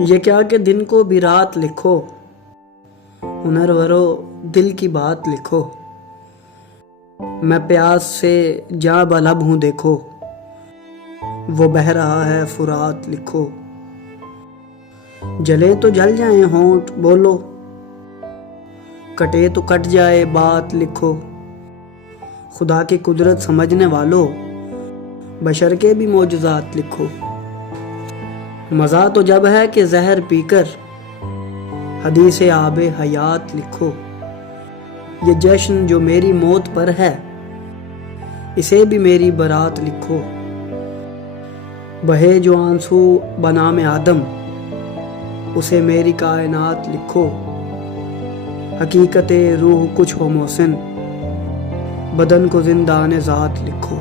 یہ کیا کہ دن کو بھی رات لکھو، ہنر ورو دل کی بات لکھو، میں پیاس سے جاں بلب ہوں دیکھو، وہ بہہ رہا ہے فرات لکھو، جلے تو جل جائیں ہونٹ بولو، کٹے تو کٹ جائے بات لکھو، خدا کی قدرت سمجھنے والو بشر کے بھی معجزات لکھو، مزہ تو جب ہے کہ زہر پی کر حدیث آب حیات لکھو، یہ جشن جو میری موت پر ہے اسے بھی میری برات لکھو، بہے جو آنسو بنام آدم اسے میری کائنات لکھو، حقیقت روح کچھ ہو محسن بدن کو زندان ذات لکھو۔